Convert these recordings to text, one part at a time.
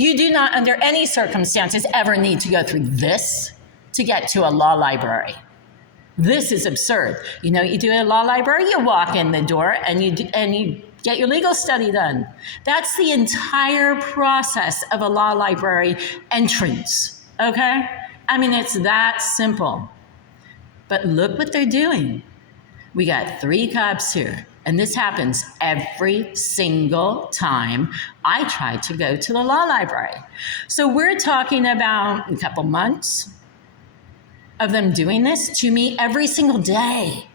You do not, under any circumstances, ever need to go through this to get to a law library. This is absurd. You know what you do at a law library? You walk in the door and you get your legal study done. That's the entire process of a law library entrance, okay? I mean, it's that simple. But look what they're doing. We got 3 cops here, and this happens every single time I try to go to the law library. So we're talking about a couple months of them doing this to me every single day.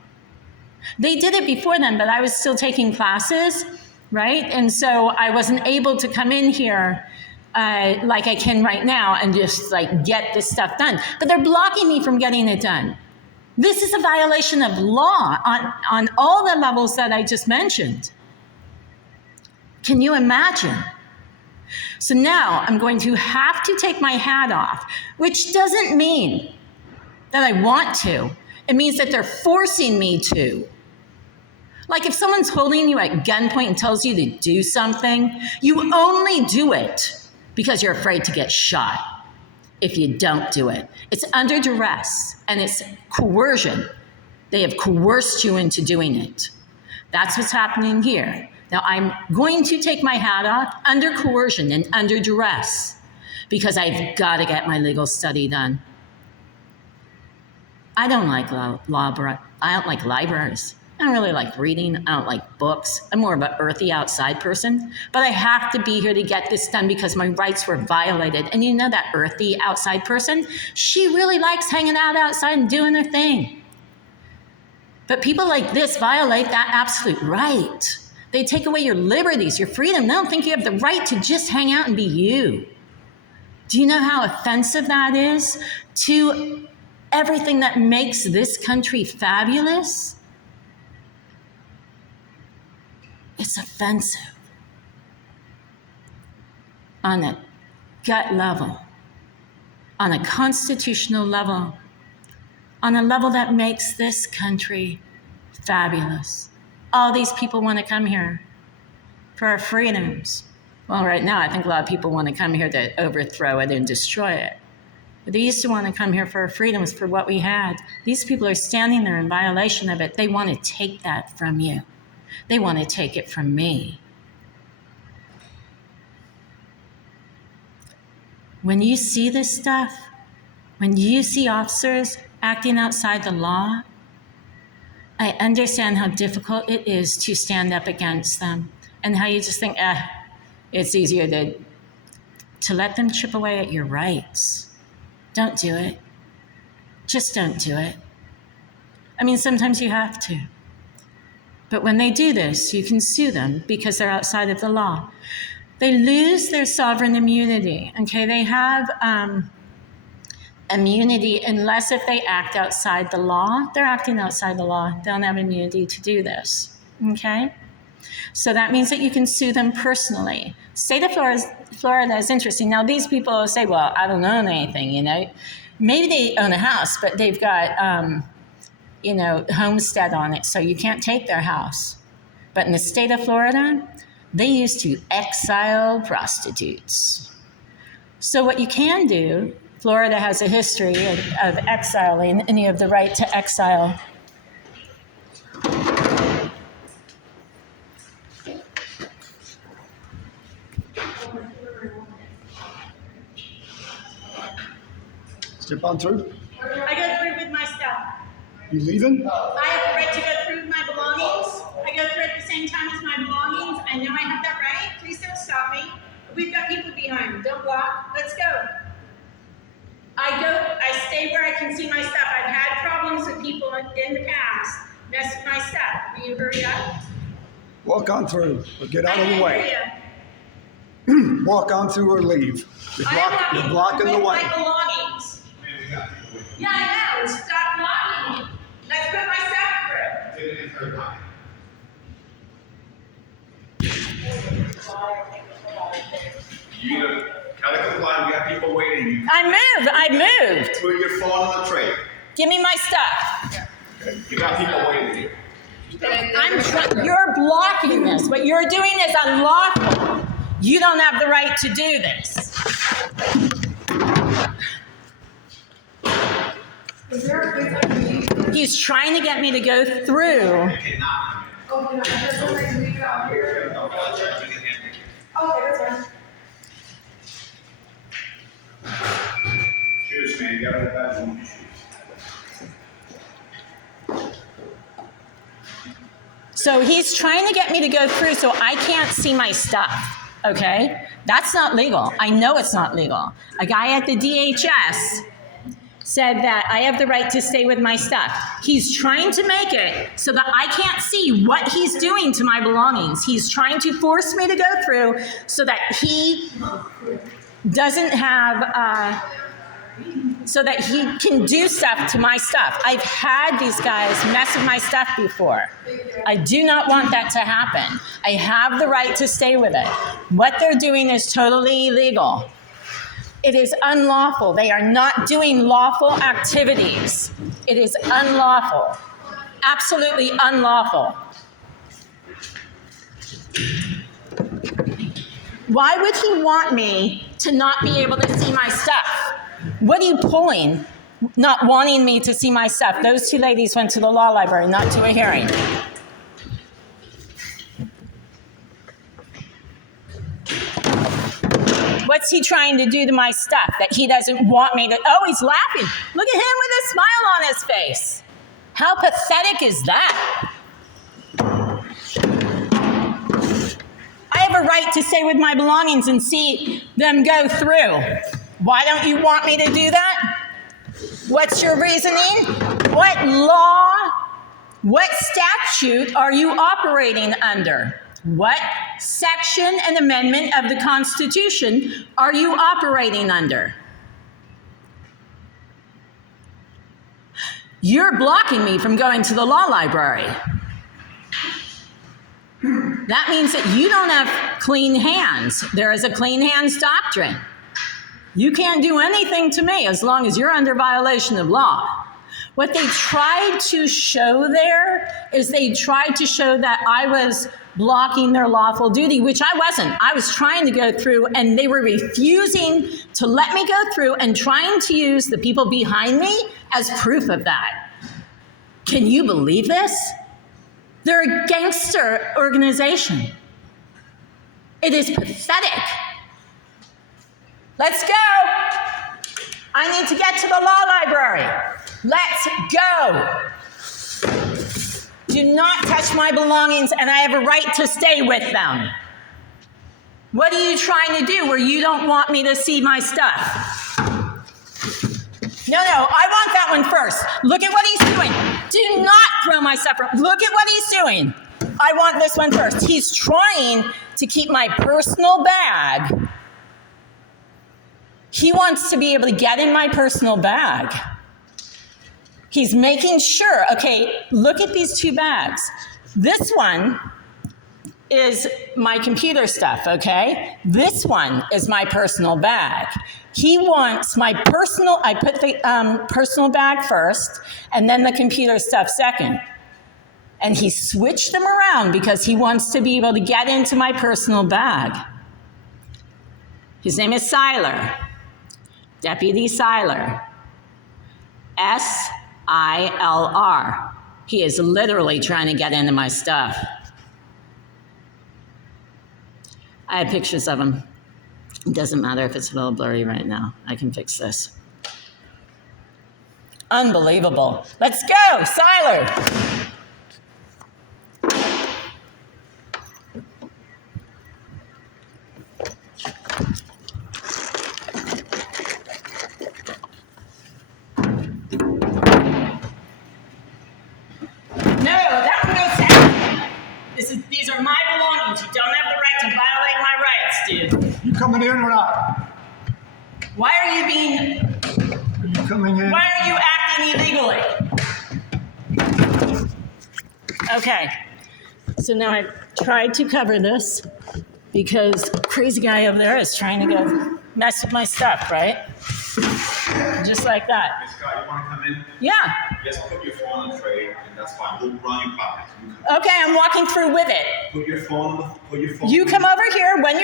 They did it before then, but I was still taking classes, right? And so I wasn't able to come in here like I can right now and just like get this stuff done. But they're blocking me from getting it done. This is a violation of law on all the levels that I just mentioned. Can you imagine? So now I'm going to have to take my hat off, which doesn't mean that I want to. It means that they're forcing me to. Like if someone's holding you at gunpoint and tells you to do something, you only do it because you're afraid to get shot if you don't do it. It's under duress and it's coercion. They have coerced you into doing it. That's what's happening here. Now I'm going to take my hat off under coercion and under duress because I've got to get my legal study done. I don't like I don't like libraries. I don't really like reading. I don't like books. I'm more of an earthy outside person. But I have to be here to get this done because my rights were violated. And you know that earthy outside person? She really likes hanging out outside and doing her thing. But people like this violate that absolute right. They take away your liberties, your freedom. They don't think you have the right to just hang out and be you. Do you know how offensive that is to everything that makes this country fabulous? It's offensive on a gut level, on a constitutional level, on a level that makes this country fabulous. All these people want to come here for our freedoms. Well, right now, I think a lot of people want to come here to overthrow it and destroy it. But they used to want to come here for our freedoms, for what we had. These people are standing there in violation of it. They want to take that from you. They want to take it from me. When you see this stuff, when you see officers acting outside the law, I understand how difficult it is to stand up against them and how you just think, it's easier to let them chip away at your rights. Don't do it. Just don't do it. I mean, sometimes you have to. But when they do this, you can sue them because they're outside of the law. They lose their sovereign immunity, okay? They have immunity unless if they act outside the law. They're acting outside the law. They don't have immunity to do this, okay? So that means that you can sue them personally. State of Florida is interesting. Now, these people say, well, I don't own anything, you know. Maybe they own a house, but they've got, homestead on it, so you can't take their house. But in the state of Florida, they used to exile prostitutes. So what you can do, Florida has a history of exiling, and you have the right to exile. Step on through. I go through with my stuff. You leaving? I have the right to go through with my belongings. I go through at the same time as my belongings. I know I have that right. Please don't stop me. We've got people behind. Don't block. Let's go. I stay where I can see my stuff. I've had problems with people in the past mess with my stuff. Will you hurry up? Walk on through, or get out of the way. You. Walk on through or leave. You're blocking the way. My belongings. Yeah, I know. Stop blocking me. Let's put my stuff through. You gotta comply. We got people waiting. I moved. Put your phone on the tray. Give me my stuff. Okay. You got people waiting. You're blocking this. What you're doing is unlawful. You don't have the right to do this. He's trying to get me to go through. Okay, now. Oh, that's fine. Shoes, man, you gotta go back to your shoes. So he's trying to get me to go through so I can't see my stuff, okay? That's not legal. I know it's not legal. A guy at the DHS said that I have the right to stay with my stuff. He's trying to make it so that I can't see what he's doing to my belongings. He's trying to force me to go through so that he doesn't have, so that he can do stuff to my stuff. I've had these guys mess with my stuff before. I do not want that to happen. I have the right to stay with it. What they're doing is totally illegal. It is unlawful. They are not doing lawful activities. It is unlawful. Absolutely unlawful. Why would he want me to not be able to see my stuff? What are you pulling, not wanting me to see my stuff? Those two ladies went to the law library, not to a hearing. What's he trying to do to my stuff that he doesn't want me to? Oh, he's laughing. Look at him with a smile on his face. How pathetic is that? I have a right to stay with my belongings and see them go through. Why don't you want me to do that? What's your reasoning? What law, what statute are you operating under? What section and amendment of the Constitution are you operating under? You're blocking me from going to the law library. That means that you don't have clean hands. There is a clean hands doctrine. You can't do anything to me as long as you're under violation of law. What they tried to show there is they tried to show that I was blocking their lawful duty, which I wasn't. I was trying to go through, and they were refusing to let me go through and trying to use the people behind me as proof of that. Can you believe this? They're a gangster organization. It is pathetic. Let's go. I need to get to the law library. Let's go. Do not touch my belongings, and I have a right to stay with them. What are you trying to do where you don't want me to see my stuff? No, I want that one first. Look at what he's doing. Do not throw my stuff around. Look at what he's doing. I want this one first. He's trying to keep my personal bag. He wants to be able to get in my personal bag. He's making sure, okay, look at these two bags. This one is my computer stuff, okay? This one is my personal bag. He wants my personal, I put the personal bag first, and then the computer stuff second. And he switched them around because he wants to be able to get into my personal bag. His name is Seiler, Deputy Seiler, S-I-L-R. He is literally trying to get into my stuff. I have pictures of him. It doesn't matter if it's a little blurry right now. I can fix this. Unbelievable. Let's go, Seiler. These are my belongings. You don't have the right to violate my rights, dude. You coming in or not? Why are you Coming in. Why are you acting illegally? Okay. So now I've tried to cover this because crazy guy over there is trying to go mess with my stuff, right? Just like that. Miss Scott, you want to come in? Yeah. Just put your phone on the tray, and that's fine. We'll run your pockets. Okay, I'm walking through with it. Put your phone. You come over here. When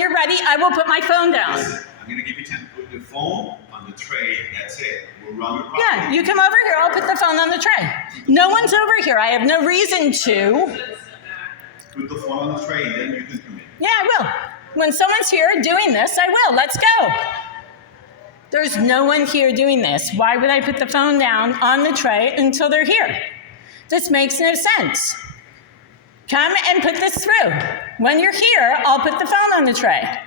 you're ready, I will put my phone down. I'm gonna give you 10. Put the phone on the tray. That's it. We'll run the property. Yeah, you come over here. I'll put the phone on the tray. No one's over here. I have no reason to. Put the phone on the tray, and then you can come in. Yeah, I will. When someone's here doing this, I will. Let's go. There's no one here doing this. Why would I put the phone down on the tray until they're here? This makes no sense. Come and put this through. When you're here, I'll put the phone on the tray.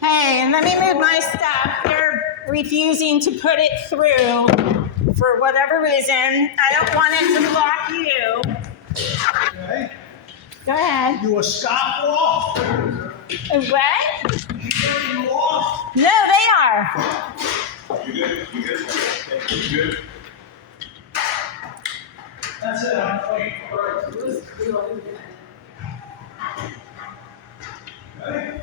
Hey, and let me move my stuff. They're refusing to put it through for whatever reason. I don't want it to block you. Okay? Go ahead. You a scofflaw? What? You off? No, they are. You good? You good? You good? That's it, I'm clean. Okay?